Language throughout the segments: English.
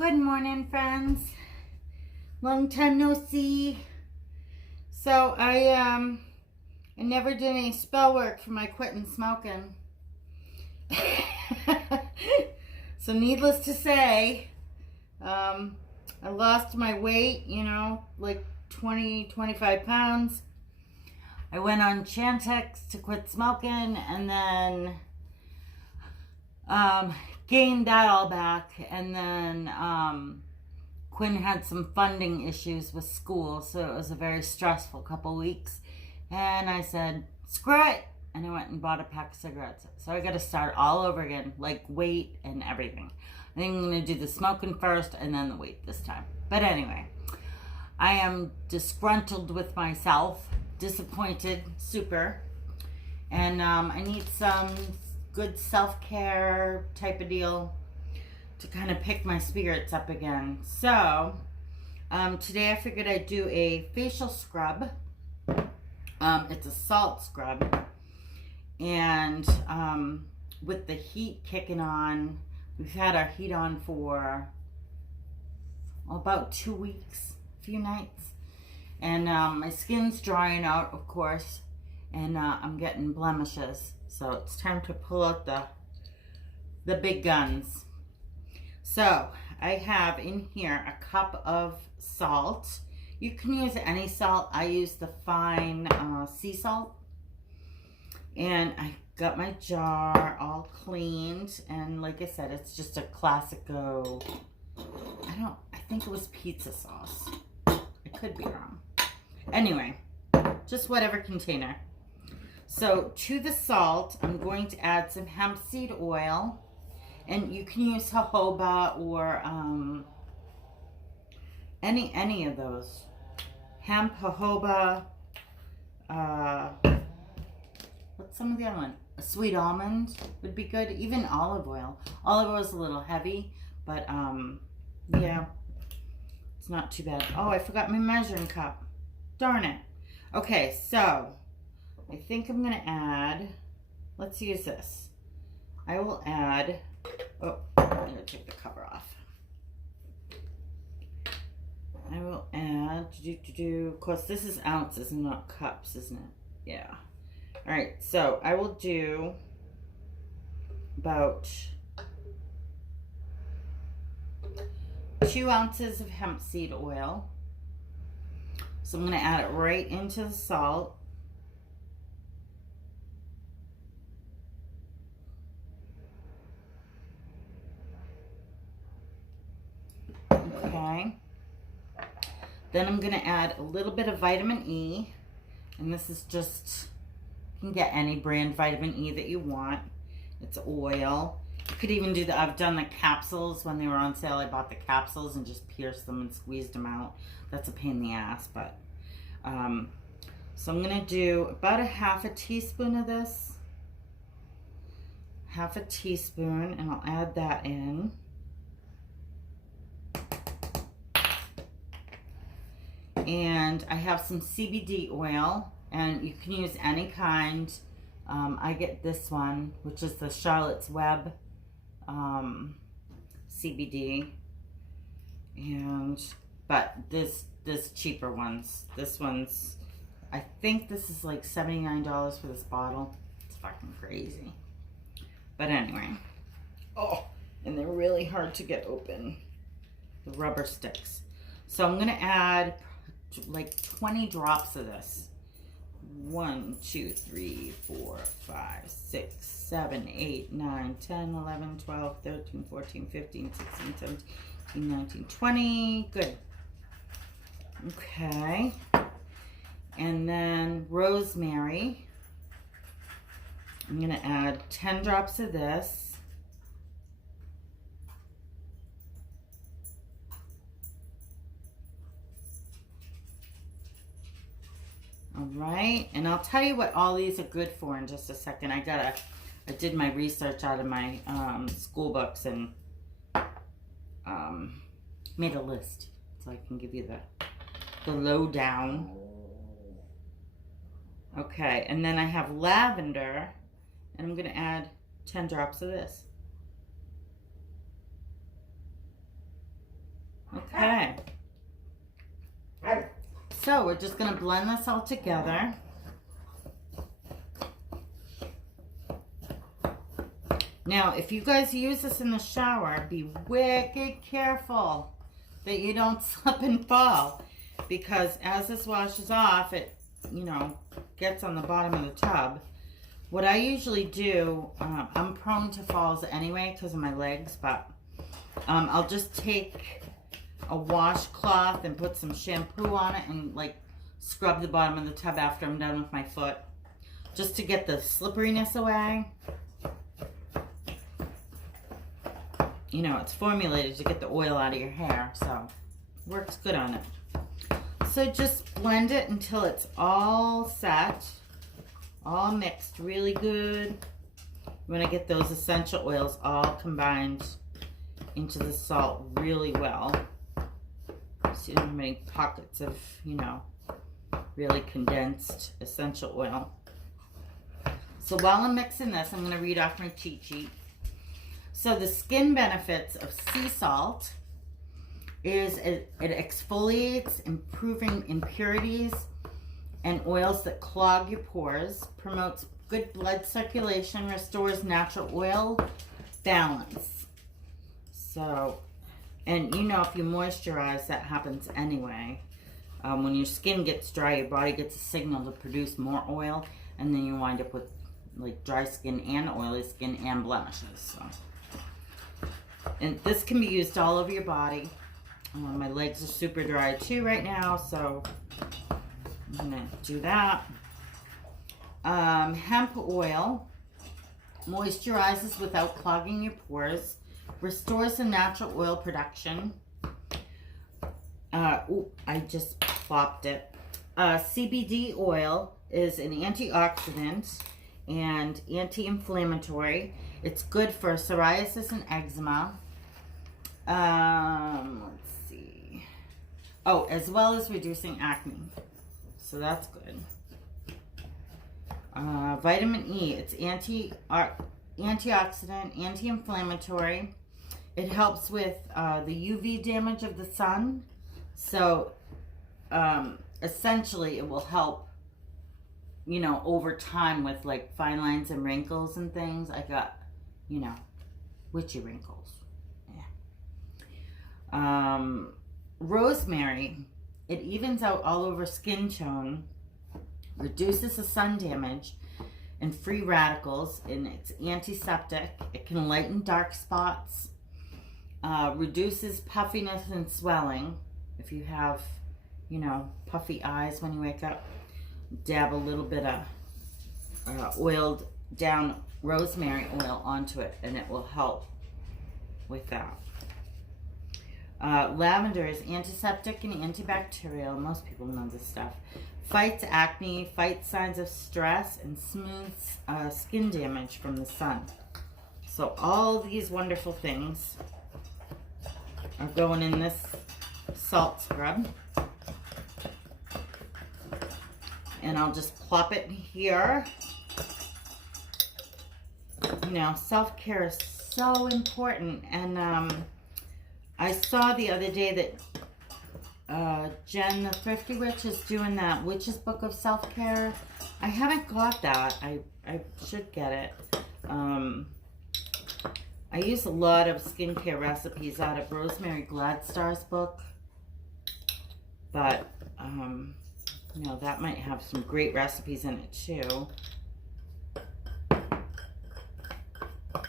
Good morning, friends. Long time no see. So I never did any spell work for my quitting smoking. So needless to say, I lost my weight, like 25 pounds. I went on Chantix to quit smoking, and then gained that all back, and then Quinn had some funding issues with school, so it was a very stressful couple weeks, and I said screw it, and I went and bought a pack of cigarettes. So I got to start all over again, like weight and everything. I think I'm going to do the smoking first and then the weight this time. But anyway, I am disgruntled with myself, disappointed, super, and I need some good self-care type of deal to kind of pick my spirits up again. So today I figured I'd do a facial scrub. It's a salt scrub, and with the heat kicking on, we've had our heat on for about 2 weeks, a few nights, and my skin's drying out, of course, and I'm getting blemishes. So it's time to pull out the big guns. So I have in here a cup of salt. You can use any salt. I use the fine sea salt. And I got my jar all cleaned. And like I said, it's just a Classico. I think it was pizza sauce. I could be wrong. Anyway, just whatever container. So to the salt, I'm going to add some hemp seed oil, and you can use jojoba or any of those. Hemp, jojoba, what's some of the other one? A sweet almond would be good. Even olive oil. Olive oil is a little heavy, but yeah, it's not too bad. Oh, I forgot my measuring cup. Darn it. Okay, so I think I'm going to add, let's use this. I will add, I'm going to take the cover off. I will add, of course this is ounces and not cups, isn't it? Yeah. All right, so I will do about 2 ounces of hemp seed oil. So I'm going to add it right into the salt. Okay, then I'm going to add a little bit of vitamin E, and this is just, you can get any brand vitamin E that you want. It's oil. You could even do I've done the capsules when they were on sale. I bought the capsules and just pierced them and squeezed them out. That's a pain in the ass, but so I'm going to do about a half a teaspoon of this. Half a teaspoon, and I'll add that in. And I have some CBD oil, and you can use any kind. I get this one, which is the Charlotte's Web CBD, but this cheaper ones. This one's, I think this is like $79 for this bottle. It's fucking crazy. But anyway, oh, and they're really hard to get open, the rubber sticks. So I'm gonna add like 20 drops of this. 1, 2, 3, 4, 5, 6, 7, 8, 9, 10, 11, 12, 13, 14, 15, 16, 17, 18, 19, 20. Good. Okay. And then rosemary. I'm going to add 10 drops of this. All right, and I'll tell you what all these are good for in just a second. I did my research out of my school books and made a list so I can give you the lowdown. Okay, and then I have lavender, and I'm going to add 10 drops of this. Okay. So we're just going to blend this all together. Now, if you guys use this in the shower, be wicked careful that you don't slip and fall, because as this washes off, it, you know, gets on the bottom of the tub. What I usually do, I'm prone to falls anyway because of my legs, but I'll just take a washcloth and put some shampoo on it and like scrub the bottom of the tub after I'm done with my foot, just to get the slipperiness away. You know, it's formulated to get the oil out of your hair, so works good on it. So just blend it until it's all set, all mixed really good. You want to get those essential oils all combined into the salt really well, so you don't have any pockets of, you know, really condensed essential oil. So while I'm mixing this, I'm going to read off my cheat sheet. So the skin benefits of sea salt is it exfoliates, improving impurities and oils that clog your pores, promotes good blood circulation, restores natural oil balance. So, and you know, if you moisturize, that happens anyway. When your skin gets dry, your body gets a signal to produce more oil, and then you wind up with like dry skin and oily skin and blemishes. So. And this can be used all over your body. My legs are super dry too right now, so I'm going to do that. Hemp oil moisturizes without clogging your pores, restores the natural oil production. I just plopped it. CBD oil is an antioxidant and anti-inflammatory. It's good for psoriasis and eczema. Let's see. Oh, as well as reducing acne. So that's good. Vitamin E. It's antioxidant, anti-inflammatory. It helps with the UV damage of the sun. So essentially it will help, you know, over time with like fine lines and wrinkles and things. I got, you know, witchy wrinkles. Yeah. Rosemary. It evens out all over skin tone, reduces the sun damage and free radicals, and it's antiseptic. It can lighten dark spots, reduces puffiness and swelling. If you have, you know, puffy eyes when you wake up, dab a little bit of oiled down rosemary oil onto it, and it will help with that. Lavender is antiseptic and antibacterial. Most people know this stuff. Fights acne, fights signs of stress, and smooths skin damage from the sun. So all these wonderful things are going in this salt scrub. And I'll just plop it here. You know, self-care is so important. And I saw the other day that Jen, the Thrifty Witch, is doing that Witch's Book of Self-Care. I haven't got that. I should get it. I use a lot of skincare recipes out of Rosemary Gladstar's book. But, you know, that might have some great recipes in it too.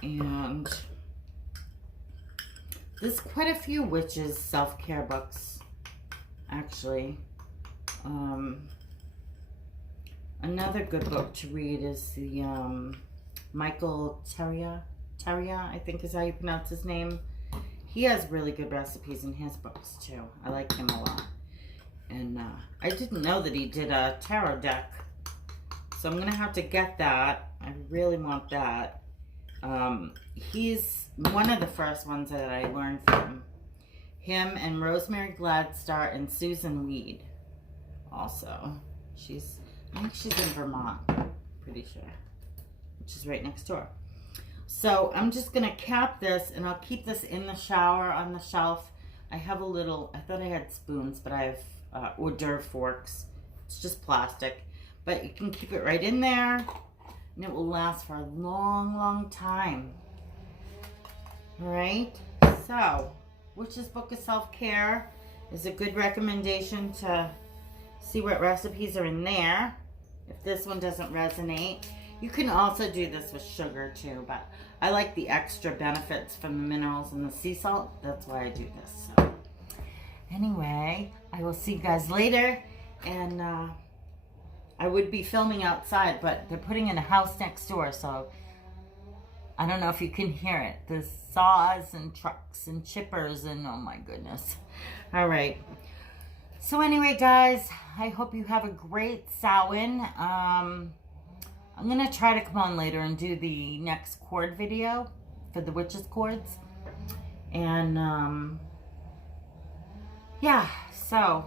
And there's quite a few witches self-care books, actually. Another good book to read is the Michael Terria, I think is how you pronounce his name. He has really good recipes in his books too. I like him a lot. And I didn't know that he did a tarot deck, so I'm gonna have to get that. I really want that. Think one of the first ones that I learned from him, and Rosemary Gladstar and Susan Weed also. I think she's in Vermont, pretty sure, which is right next door. So I'm just going to cap this, and I'll keep this in the shower on the shelf I have a little, I thought I had spoons, but I have hors d'oeuvre forks. It's just plastic. But you can keep it right in there, and it will last for a long, long time. All right? So, Witch's Book of Self-Care is a good recommendation to see what recipes are in there. If this one doesn't resonate. You can also do this with sugar too, but I like the extra benefits from the minerals and the sea salt. That's why I do this. So, anyway, I will see you guys later. And I would be filming outside, but they're putting in a house next door, so I don't know if you can hear it. There's saws and trucks and chippers and oh my goodness. All right. So anyway, guys, I hope you have a great Samhain. I'm going to try to come on later and do the next cord video for the witches cords. And, yeah, so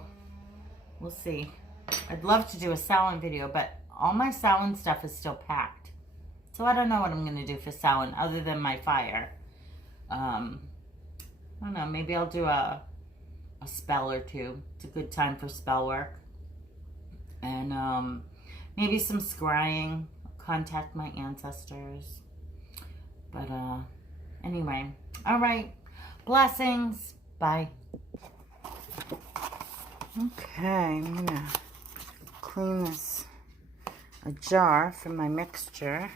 we'll see. I'd love to do a Samhain video, but all my Samhain stuff is still packed. So I don't know what I'm going to do for Samhain other than my fire. I don't know, maybe I'll do a spell or two. It's a good time for spell work. And maybe some scrying. Contact my ancestors. But anyway, all right, blessings. Bye. Okay, I'm gonna clean a jar from my mixture.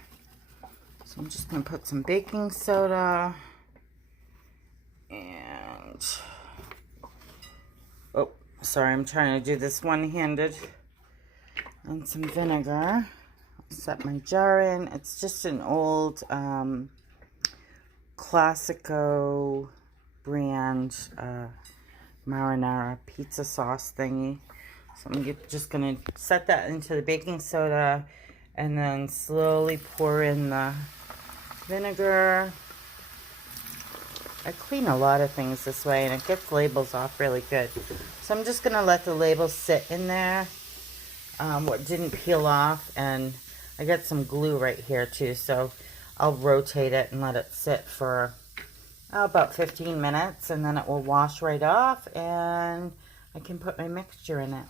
So I'm just gonna put some baking soda and oh, sorry, I'm trying to do this one-handed, and some vinegar. Set my jar in. It's just an old Classico brand marinara pizza sauce thingy. So I'm just going to set that into the baking soda and then slowly pour in the vinegar. I clean a lot of things this way and it gets labels off really good. So I'm just going to let the labels sit in there. What didn't peel off, and I got some glue right here too, so I'll rotate it and let it sit for about 15 minutes, and then it will wash right off and I can put my mixture in it.